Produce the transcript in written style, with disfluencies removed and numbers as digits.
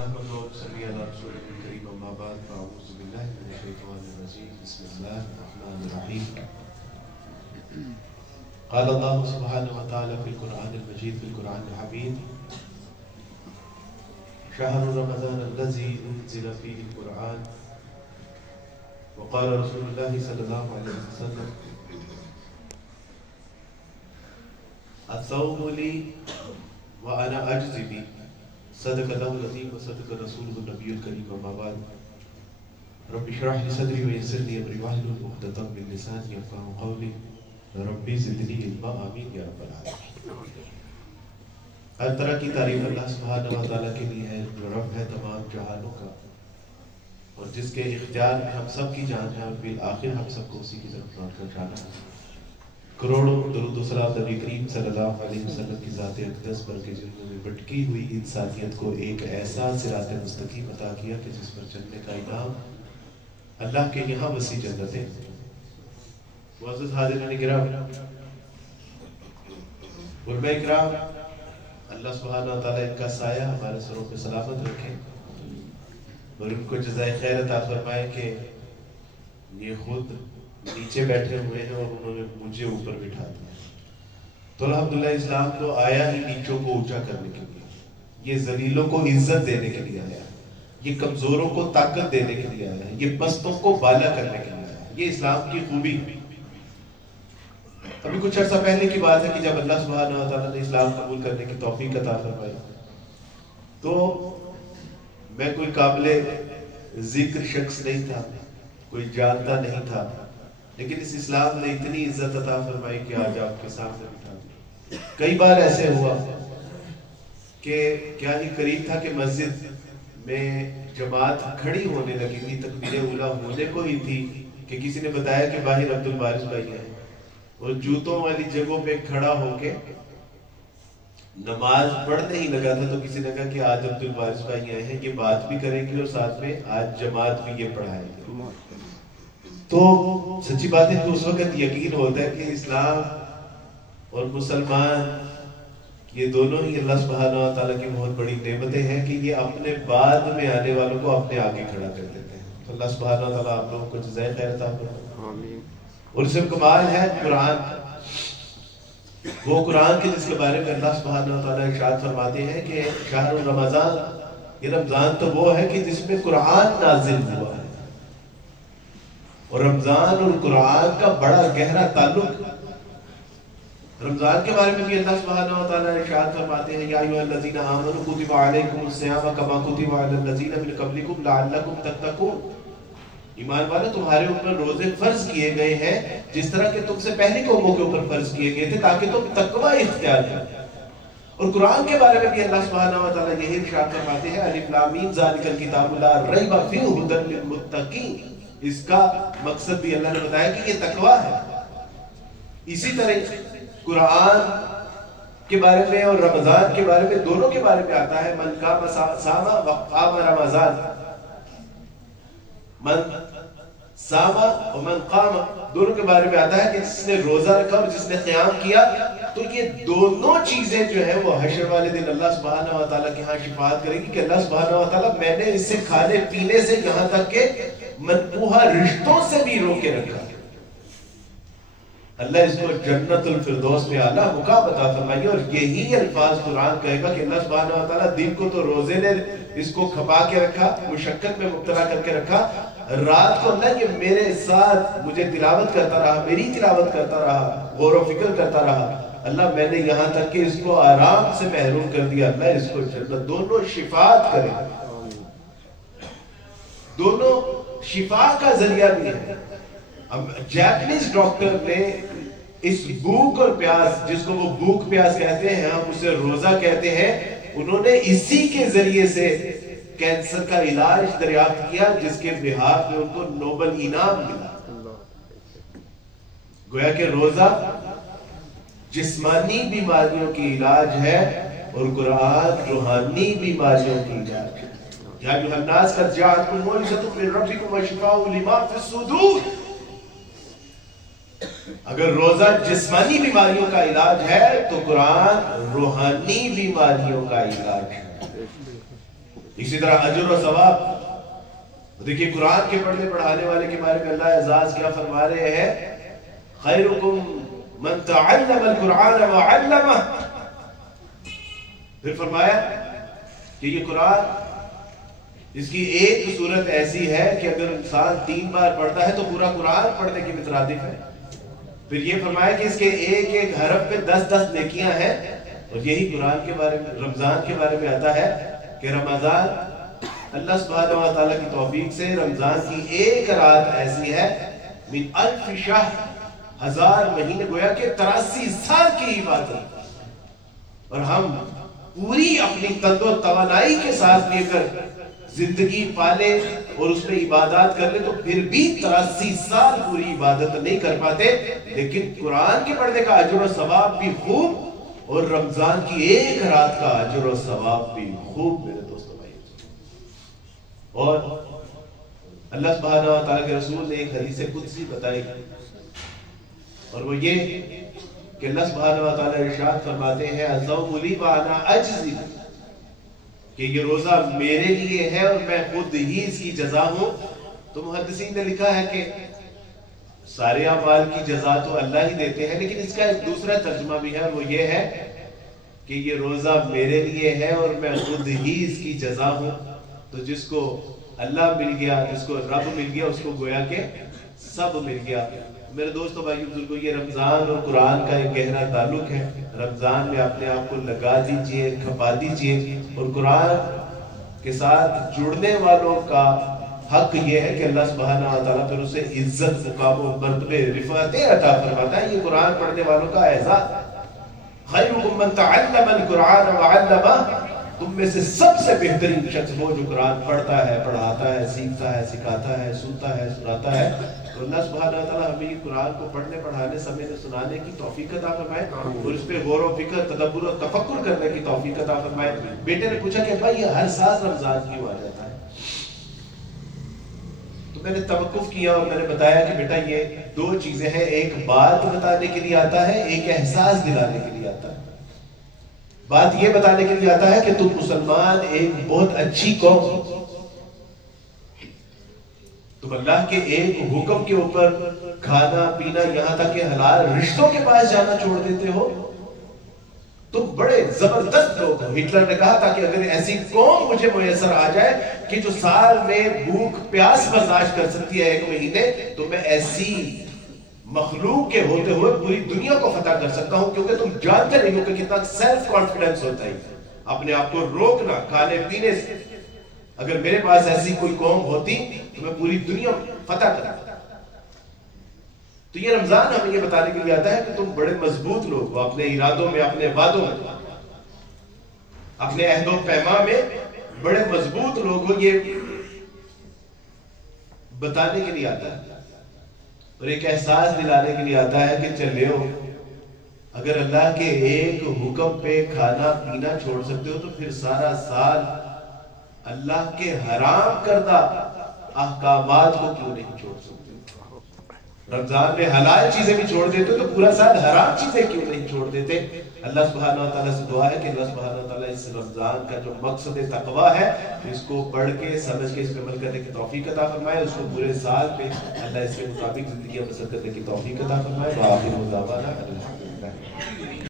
نحمده ونصلي على رسوله الكريم أما بعد فأعوذ بالله من الشيطان الرجيم بسم الله الرحمن الرحيم قال الله سبحانه وتعالى في القرآن المجيد في القرآن الحميد شهر رمضان الذي أنزل فيه القرآن وقال رسول الله صلى الله عليه وسلم الصوم لي وأنا أجزي به صدق الله العظيم وصدق رسوله النبي الكريم وما بعد رب اشرح لي صدري ويسر لي امري واحلل عقدة من لساني يفقهوا قولي ربي زدني علما آمين یا رب العالمین۔ ہر طرح کی تعریف اللہ سبحانہ و تعالیٰ کے لیے ہے جو رب ہے تمام جہانوں کا اور جس کے اختیار میں ہم سب کی جان ہے اور بالآخر ہم سب کو اسی کی طرف لوٹ کر جانا ہے۔ کروڑوں درود و سلام نبی کریم صلی اللہ علیہ وسلم کی ذات اقدس پر کہ جنہوں نے بھٹکی ہوئی انسانیت کو ایک ایسا صراط مستقیم عطا کیا کہ جس پر چلنے کا انعام اللہ کے یہاں وسیع جنتیں۔ معزز حاضرین کرام، علماء کرام، اللہ سبحانہ وتعالی ان کا سایہ ہمارے سروں پہ سلامت رکھے اور ان کو جزائے خیر عطا فرمائے کہ یہ خود نیچے بیٹھے ہوئے ہیں اور انہوں نے مجھے اوپر بٹھا دیا۔ تو الحمدللہ اسلام تو آیا ہی نیچوں کو اونچا کرنے کے لیے، یہ ذلیلوں کو عزت دینے کے لیے آیا، یہ کمزوروں کو طاقت دینے کے لیے آیا، یہ پستوں کو بالا کرنے کے لیے آیا۔ یہ اسلام کی خوبی ہے۔ ابھی کچھ عرصہ پہلے کی بات ہے کہ جب اللہ سبحانہ و تعالیٰ نے اسلام قبول کرنے کی توفیق عطا فرمائی تو میں کوئی قابل ذکر شخص نہیں تھا، کوئی جانتا نہیں تھا، لیکن اس اسلام نے اتنی عزت عطا فرمائی کہ آج آپ کے سامنے بٹھا دیا۔ کئی بار ایسے ہوا کہ کیا ہی قریب تھا کہ مسجد میں جماعت کھڑی ہونے لگی تھی، تکبیر اولیٰ ہونے کو ہی تھی کہ کسی نے بتایا کہ باہر عبد البارث بھائی ہیں، اور جوتوں والی جگہوں پہ کھڑا ہو کے نماز پڑھنے ہی لگا تھا تو کسی نے کہا کہ آج عبد البارث بھائی آئے ہیں، یہ بات بھی کریں گے اور ساتھ میں آج جماعت بھی یہ پڑھائیں گے۔ تو سچی بات ہے کہ اس وقت یقین ہوتا ہے کہ اسلام اور مسلمان یہ دونوں ہی اللہ سبحانہ و تعالیٰ کی بہت بڑی نعمتیں ہیں کہ یہ اپنے بعد میں آنے والوں کو اپنے آگے کھڑا کر دیتے ہیں۔ تو اللہ سبحانہ و تعالیٰ آپ لوگوں کو جزائے خیر عطا فرمائے۔ اور اس سے کمال ہے قرآن، وہ قرآن کے جس کے بارے میں اللہ سبحانہ و تعالیٰ ارشاد فرماتے ہیں کہ شہر رمضان، یہ رمضان تو وہ ہے کہ جس میں قرآن نازل ہوا ہے، اور رمضان اور قرآن کا بڑا گہرا تعلق۔ رمضان کے بارے میں بھی اللہ سبحانہ و تعالیٰ ارشاد فرماتے ہیں یا ایھا الذین آمنوا کتب علیکم الصیام کما کتب علی الذین من قبلکم لعلکم تتقون۔ ایمان والے، تمہارے اوپر روزے فرض کیے گئے ہیں جس طرح کہ تم سے پہلی قوموں کے اوپر فرض کیے گئے تھے تاکہ تم تقوی اختیار کرو۔ اور قرآن کے بارے میں بھی اللہ سبحانہ و تعالیٰ یہی ارشاد فرماتے ہیں الف لام میم ذالک الکتاب لا ریب فیہ ھدی للمتقین۔ اس کا مقصد بھی اللہ نے بتایا کہ یہ تقوی ہے۔ اسی طرح قرآن کے بارے میں اور رمضان کے بارے میں دونوں کے بارے میں آتا ہے من قام صام وقام رمضان، من ساما اور من قام دونوں کے بارے میں آتا ہے کہ جس نے روزہ رکھا اور جس نے قیام کیا، تو یہ دونوں چیزیں جو ہیں وہ حشر والے دن اللہ سبحانہ و تعالیٰ کے ہاں شفاعت کرے گی کہ اللہ سبحانہ و تعالیٰ میں نے اس سے کھانے پینے سے یہاں تک کہ منقوہ رشتوں سے بھی روکے رکھا۔ اللہ اس کو جنت الفردوس میں اعلیٰ مقام عطا فرمائیے۔ اور یہی الفاظ قرآن کہے گا کہ اللہ سبحانہ و تعالیٰ دن کو تو روزے نے اس کو کھپا کے رکھا، مشقت میں مبتلا کر کے رکھا، رات کو اللہ یہ میرے ساتھ مجھے تلاوت کرتا رہا، میری تلاوت کرتا رہا، غور و فکر کرتا رہا، اللہ میں نے یہاں تک کہ اس کو آرام سے محروم کر دیا۔ اللہ اس کو جنت دونوں شفاعت کرے، دونوں شفا کا ذریعہ بھی ہے۔ اب جاپنیز ڈاکٹر نے اس بھوک اور پیاس، جس کو وہ بھوک پیاس کہتے ہیں، ہم اسے روزہ کہتے ہیں، انہوں نے اسی کے ذریعے سے کینسر کا علاج دریافت کیا جس کے بہاف میں ان کو نوبل انعام ملا۔ گویا کہ روزہ جسمانی بیماریوں کی علاج ہے اور قرآن روحانی بیماریوں کی علاج ہے۔ یا ایھا الناس قد جاءتکم موعظۃ من ربکم وشفاء لما فی الصدور۔ اگر روزہ جسمانی بیماریوں کا علاج ہے تو قرآن روحانی بیماریوں کا علاج ہے۔ اسی طرح اجر و ثواب. دیکھیے قرآن کے پڑھنے پڑھانے والے کے بارے میں اللہ اعزاز کیا فرما رہے ہیں؟ خیرکم من تعلم القرآن وعلمہ. پھر فرمایا کہ یہ قرآن، اس کی ایک صورت ایسی ہے کہ اگر انسان 3 بار پڑھتا ہے تو پورا قرآن پڑھنے کے مترادف ہے. پھر یہ فرمایا کہ اس کے ایک ایک حرف پہ 10 نیکیاں ہیں. اور یہی قرآن کے بارے میں، رمضان کے بارے میں آتا ہے کہ رمضان اللہ سبحانہ و تعالیٰ کی توفیق سے رمضان کی ایک رات ایسی ہے من 1000 شہر، 1000 مہینے، گویا کہ 83 سال کی عبادت. اور ہم پوری اپنی تن و توانائی کے ساتھ لے کر زندگی پالے اور اس میں عبادات کر لے تو پھر بھی 83 سال پوری عبادت نہیں کر پاتے. لیکن قرآن کے پڑھنے کا اجر و ثواب بھی خوب، اور رمضان کی ایک رات کا اجر و ثواب بھی خوب میرے دوستوں بھائی. اور اللہ سبحانہ و تعالیٰ کے رسول نے ایک حدیث قدسی بتائی، اور وہ یہ کہ اللہ سبحانہ و تعالیٰ ارشاد فرماتے ہیں الصوم لی وانا اجزی، کہ یہ روزہ میرے لیے ہے اور میں خود ہی اس کی جزا ہوں. تو محدثین نے لکھا ہے کہ سارے اعمال کی جزا تو اللہ ہی دیتے ہیں، لیکن اس کا ایک دوسرا ترجمہ بھی ہے، وہ یہ ہے کہ یہ روزہ میرے لیے ہے اور میں خود ہی اس کی جزا ہوں. تو جس کو اللہ مل گیا، جس کو رب مل گیا، اس کو گویا کہ سب مل گیا. میرے دوستوں بھائیو بزرگوں، یہ رمضان اور قرآن کا ایک گہرا تعلق ہے. رمضان میں اپنے آپ کو لگا دیجئے، کھپا دیجئے، اور قرآن کے ساتھ جڑنے والوں کا حق یہ ہے کہ اللہ سبحانہ و تعالیٰ پھر اسے عزت، مقام و مرتبے، رفعتیں عطا فرماتا ہے. یہ قرآن پڑھنے والوں کا اعزاز. خیرکم من تعلم القرآن وعلمہ، تم میں سے سب سے بہترین شخص وہ جو قرآن پڑھتا ہے، پڑھاتا ہے، سیکھتا ہے، سکھاتا ہے، سنتا ہے، سناتا ہے. تو اللہ سبحانہ و تعالیٰ ہمیں قرآن کو پڑھنے، پڑھانے، سمجھنے، سنانے کی توفیق عطا فرمائے، اور اس پہ غور و فکر، تدبر و تفکر کرنے کی توفیق عطا فرمائے. بیٹے نے پوچھا کہ بھائی یہ ہر سال رمضان کیوں آ جاتا ہے؟ تو میں نے توقف کیا اور میں نے بتایا کہ بیٹا یہ 2 چیزیں ہیں، ایک بات بتانے کے لیے آتا ہے، ایک احساس دلانے کے لیے آتا ہے. بات یہ بتانے کے لیے آتا ہے کہ تم مسلمان ایک بہت اچھی قوم ہو، تم اللہ کے ایک حکم کے اوپر کھانا پینا، یہاں تک کہ حلال رشتوں کے پاس جانا چھوڑ دیتے ہو. تم بڑے زبردست لوگ ہو. ہٹلر نے کہا تھا کہ اگر ایسی قوم مجھے میسر آ جائے کہ جو سال میں بھوک پیاس برداشت کر سکتی ہے 1 مہینے، تو میں ایسی مخلوق کے ہوتے ہوئے پوری دنیا کو فتح کر سکتا ہوں. کیونکہ تم جانتے نہیں ہو کہ کتنا سیلف کانفیڈنس ہوتا ہے، اپنے آپ کو روکنا کھانے پینے سے. اگر میرے پاس ایسی کوئی قوم ہوتی تو میں پوری دنیا فتح کرتا. تو یہ رمضان ہمیں یہ بتانے کے لیے آتا ہے کہ تم بڑے مضبوط لوگ ہو، اپنے ارادوں میں، اپنے وعدوں میں، اپنے عہد و پیمان میں بڑے مضبوط لوگ ہو. یہ بتانے کے لیے آتا ہے اور ایک احساس دلانے کے لیے آتا ہے کہ چلو اگر اللہ کے ایک حکم پہ کھانا پینا چھوڑ سکتے ہو تو پھر سارا سال اللہ کے حرام کردہ احکامات کو کیوں نہیں چھوڑ سکتے؟ رمضان میں حلال چیزیں بھی چھوڑ دیتے تو پورا سال حرام چیزیں کیوں نہیں چھوڑ دیتے؟ اللہ سبحانہ و تعالیٰ سے دعا ہے کہ اللہ سبحانہ و تعالیٰ اس رمضان کا جو مقصد تقوی ہے اس کو پڑھ کے سمجھ کے اس پہ عمل کرنے کی توفیق عطا فرمائے. اس کو پورے سال پہ اللہ اس کے مطابق زندگی بسر کرنے کی توفیق عطا فرمائے. وآخر دعوانا الحمدللہ.